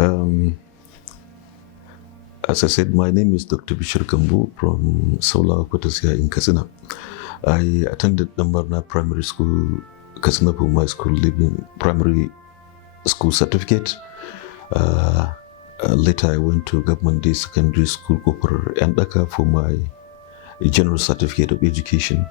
Um, as I said, my name is Dr. Bashir Gambo from Saulawa Ph.D. in Katsina. I attended Nambarna Primary School, Katsina High School, living primary school certificate. Later I went to Government Day Secondary School, Kopar and Dhaka for my general certificate of education.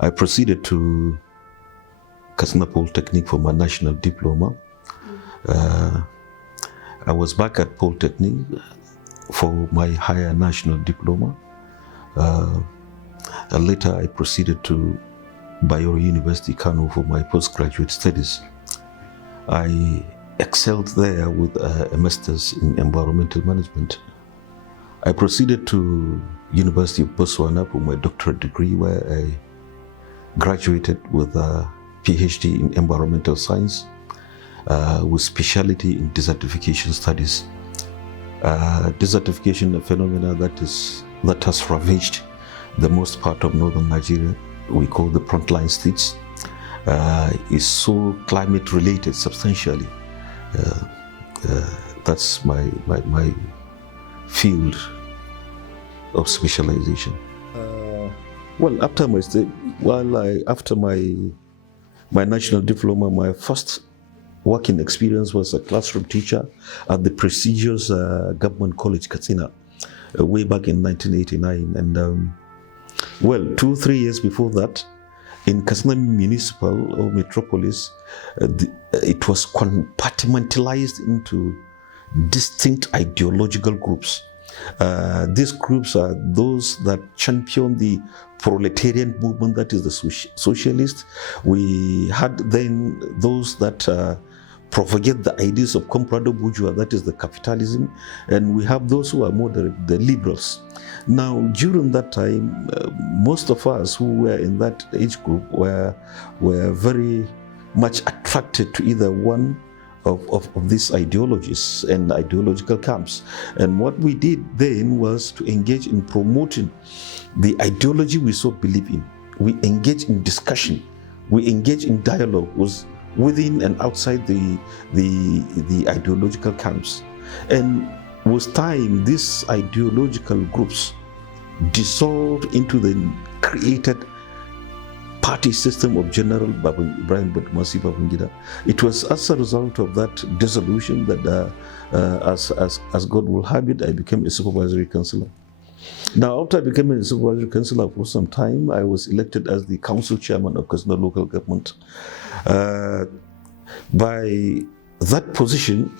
I proceeded to Katsina Polytechnic for my national diploma. I was back at Polytechnic for my higher national diploma. And later I proceeded to Bayero University, Kano for my postgraduate studies. I excelled there with a master's in environmental management. I proceeded to University of Botswana for my doctorate degree, where I graduated with a Ph.D. in environmental science with specialty in desertification studies. Desertification, a phenomenon that has ravaged the most part of northern Nigeria, we call the frontline states, is so climate related substantially. That's my field of specialization. Well, after my national diploma, my first working experience was a classroom teacher at the prestigious Government College, Katsina, way back in 1989. And well, 2-3 years before that, in Katsina Municipal or Metropolis, it was compartmentalized into distinct ideological groups. These groups are those that champion the proletarian movement, that is the socialist. We had then those that propagate the ideas of comprador bourgeois, that is the capitalism, and we have those who are moderate, the liberals. Now, during that time, most of us who were in that age group were very much attracted to either one of these ideologies and ideological camps. And what we did then was to engage in promoting the ideology we so believe in. We engage in discussion. We engage in dialogue within and outside the ideological camps. And with time, these ideological groups dissolved into the created party system of General Ibrahim Badmasi Babangida. It was as a result of that dissolution that, as God will have it, I became a supervisory councillor. Now, after becoming a supervisory councillor for some time, I was elected as the council chairman of Katsina local government. By that position,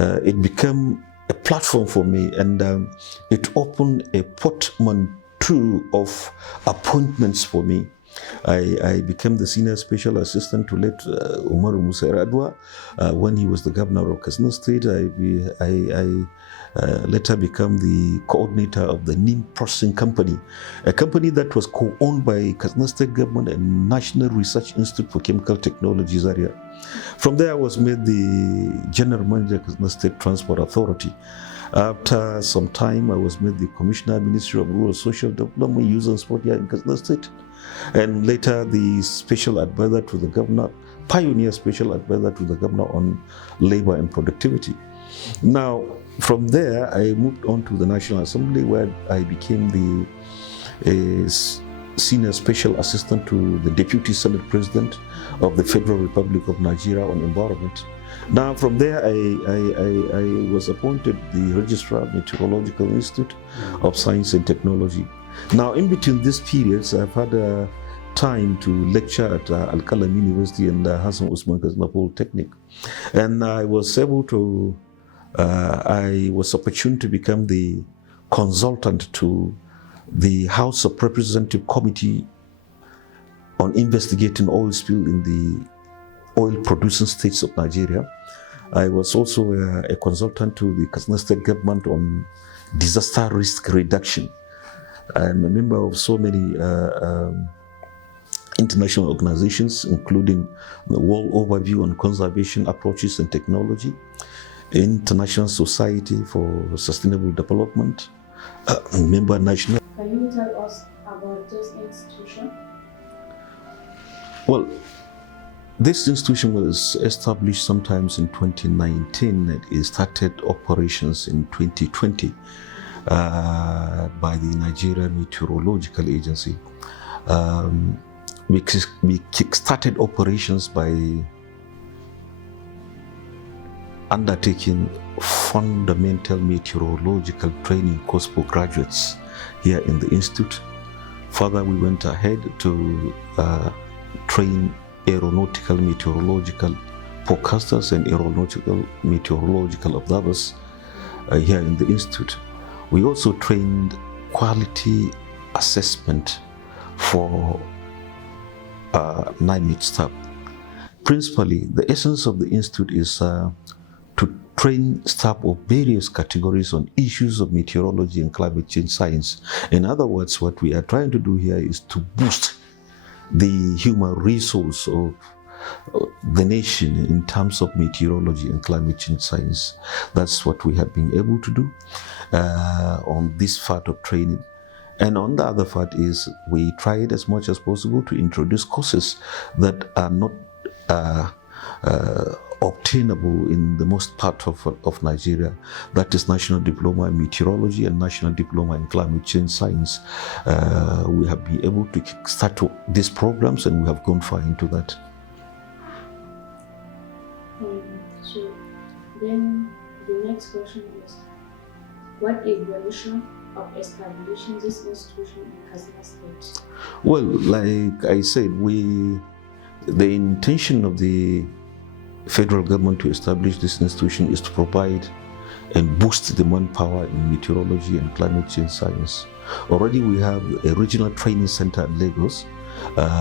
it became a platform for me, and it opened a portmanteau of appointments for me. I became the senior special assistant to late Umaru Musa Radwa when he was the governor of Katsina State. I later became the coordinator of the NIM Processing Company, a company that was co-owned by Katsina State Government and National Research Institute for Chemical Technologies area. From there, I was made the general manager of Katsina State Transport Authority. After some time, I was made the commissioner, Ministry of Rural Social Development, Youth and Sport here in Katsina State, and later the special advisor to the governor, pioneer special advisor to the governor on labor and productivity. Now, from there, I moved on to the National Assembly, where I became the senior special assistant to the Deputy Senate President of the Federal Republic of Nigeria on environment. Now, from there, I was appointed the Registrar of Meteorological Institute of Science and Technology. Now, in between these periods, I've had time to lecture at Al-Qalam University and Hassan Usman Katsina Polytechnic. And I was able to, I was opportune to become the consultant to the House of Representatives Committee on investigating oil spill in the oil-producing states of Nigeria. I was also a consultant to the Katsina State Government on disaster risk reduction. I'm a member of so many international organizations, including the World Overview on Conservation Approaches and Technology, International Society for Sustainable Development, member national. Can you tell us about those institutions? Well, This institution was established sometimes in 2019. It started operations in 2020 by the Nigerian Meteorological Agency. We kick-started operations by undertaking fundamental meteorological training course for graduates here in the institute. Further, we went ahead to train aeronautical meteorological forecasters and aeronautical meteorological observers here in the institute. We also trained quality assessment for NIMET staff. Principally, the essence of the institute is to train staff of various categories on issues of meteorology and climate change science. In other words, what we are trying to do here is to boost the human resource of the nation in terms of meteorology and climate change science. That's what we have been able to do on this part of training. And on the other part is we tried as much as possible to introduce courses that are not obtainable in the most part of Nigeria. That is National Diploma in Meteorology and National Diploma in Climate Change Science. We have been able to start these programs, and we have gone far into that. So then the next question is, what is the mission of establishing this institution in Katsina State? Well, like I said, the intention of the federal government to establish this institution is to provide and boost the manpower in meteorology and climate change science. Already we have a regional training center in Lagos,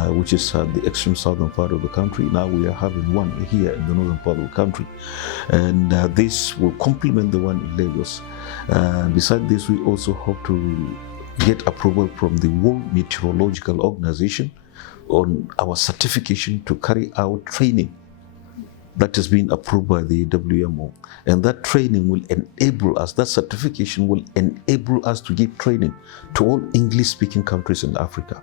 which is the extreme southern part of the country. Now we are having one here in the northern part of the country, and this will complement the one in Lagos. Besides this, we also hope to get approval from the World Meteorological Organization on our certification to carry out training that has been approved by the WMO. And that training will enable us, that certification will enable us to give training to all English-speaking countries in Africa.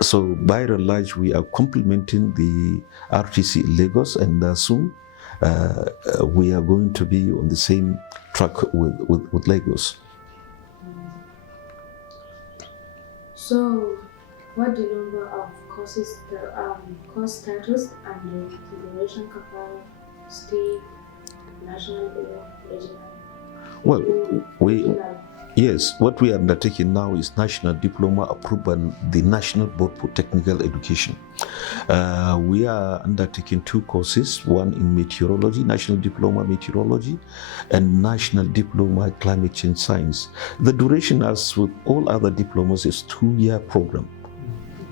So by and large, we are complementing the RTC in Lagos, and soon we are going to be on the same track with Lagos. So, what the number of courses, course status, and the duration cover state, national, or regional? Well, yes, what we are undertaking now is National Diploma approved by the National Board for Technical Education. We are undertaking two courses, one in meteorology, National Diploma Meteorology, and National Diploma Climate Change Science. The duration, as with all other diplomas, is 2-year program.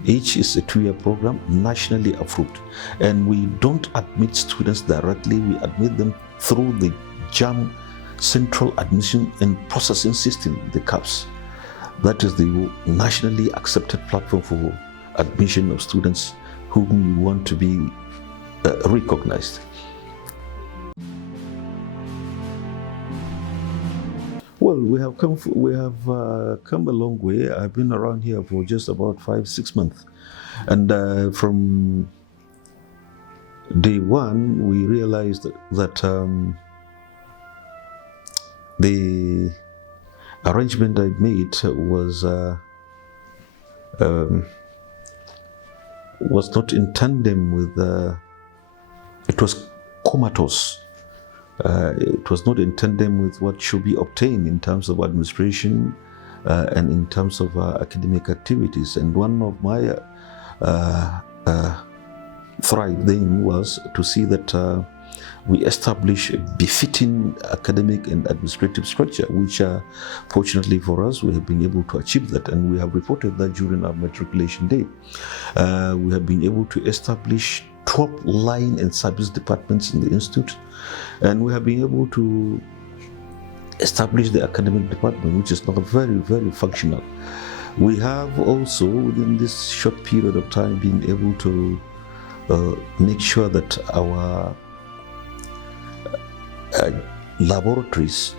Each is a 2-year program, nationally approved. And we don't admit students directly, we admit them through the JAM Central Admission and Processing System, the CAPS. That is the nationally accepted platform for admission of students whom you want to be recognized. Well, we have come a long way. I've been around here for just about 5-6 months, and from day one, we realized that the arrangement I made was not in tandem with. It was comatose. It was not in tandem with what should be obtained in terms of administration and in terms of academic activities. And one of my thrive then was to see that we establish a befitting academic and administrative structure, which fortunately for us, we have been able to achieve that, and we have reported that during our matriculation day. We have been able to establish 12 line and service departments in the institute, and we have been able to establish the academic department, which is now very, very functional. We have also, within this short period of time, been able to make sure that our laboratories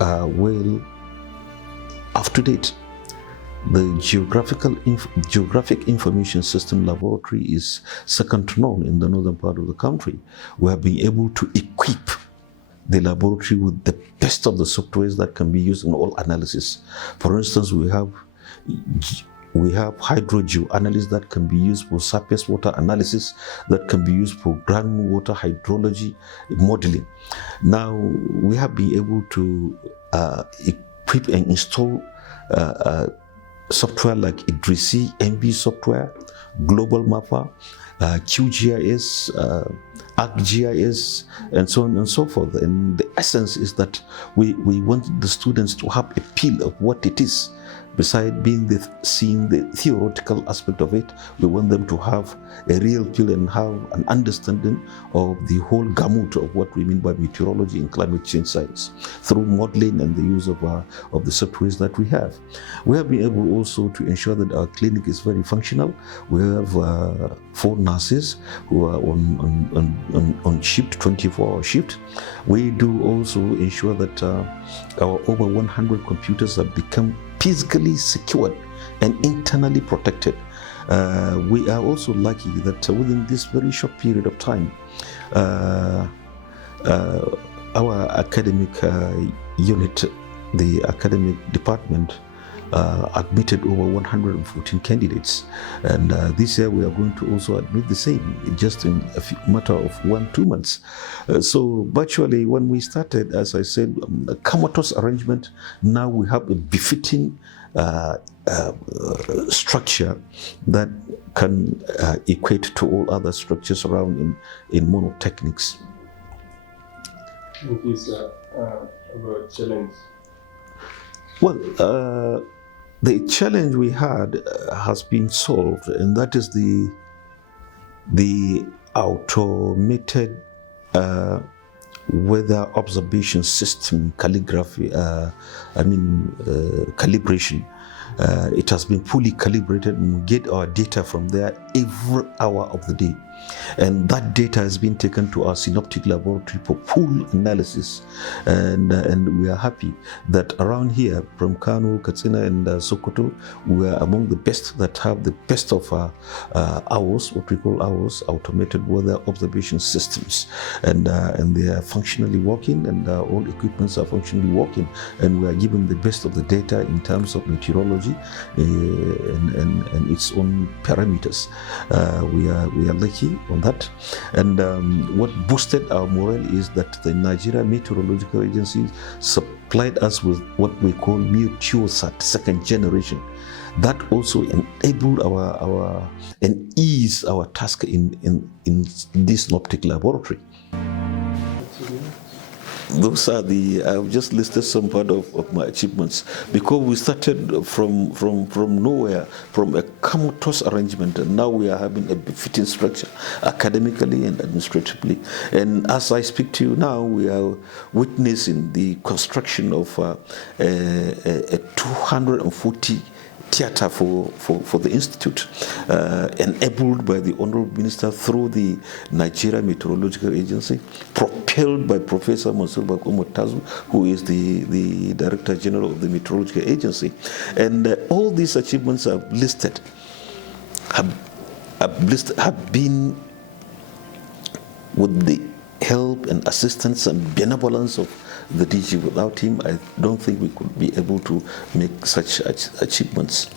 are well up to date. The Geographic Information System Laboratory is second to none in the northern part of the country. We have been able to equip the laboratory with the best of the softwares that can be used in all analysis. For instance, we have hydrogeoanalysis that can be used for surface water analysis, that can be used for groundwater hydrology modeling. Now, we have been able to equip and install software like Idrisi, MB software, Global Mapper, QGIS, ArcGIS, and so on and so forth. And the essence is that we want the students to have a feel of what it is. Besides seeing the theoretical aspect of it, we want them to have a real feel and have an understanding of the whole gamut of what we mean by meteorology and climate change science through modeling and the use of the softwares that we have. We have been able also to ensure that our clinic is very functional. We have 4 nurses who are on shift, 24-hour shift. We do also ensure that our over 100 computers have become physically secured and internally protected. We are also lucky that within this very short period of time, our academic unit, the academic department, admitted over 114 candidates, and this year we are going to also admit the same just in a matter of 1-2 months. So virtually when we started, as I said, a comatose arrangement, now we have a befitting structure that can equate to all other structures around in monotechnics. Thank you, sir. About challenge. Well, the challenge we had has been solved, and that is the automated weather observation system calibration. It has been fully calibrated, and we get our data from there every hour of the day. And that data has been taken to our synoptic laboratory for full analysis. And we are happy that around here, from Kano, Katsina, and Sokoto, we are among the best that have the best of ours, what we call ours, automated weather observation systems. And they are functionally working, and all equipments are functionally working. And we are given the best of the data in terms of meteorology and its own parameters. We are lucky on that. And what boosted our morale is that the Nigeria Meteorological Agency supplied us with what we call Meteosat second generation. That also enabled our and eased our task in this synoptic laboratory. Those are I've just listed some part of my achievements, because we started from nowhere, from a comatose arrangement, and now we are having a befitting structure academically and administratively. And as I speak to you now, we are witnessing the construction of a 240 theater for the institute, enabled by the Honorable Minister through the Nigeria Meteorological Agency, propelled by Professor Mansur Bakomotazu, who is the Director General of the Meteorological Agency. And all these achievements I've listed have been with the help and assistance and benevolence of the DG. Without him, I don't think we could be able to make such achievements.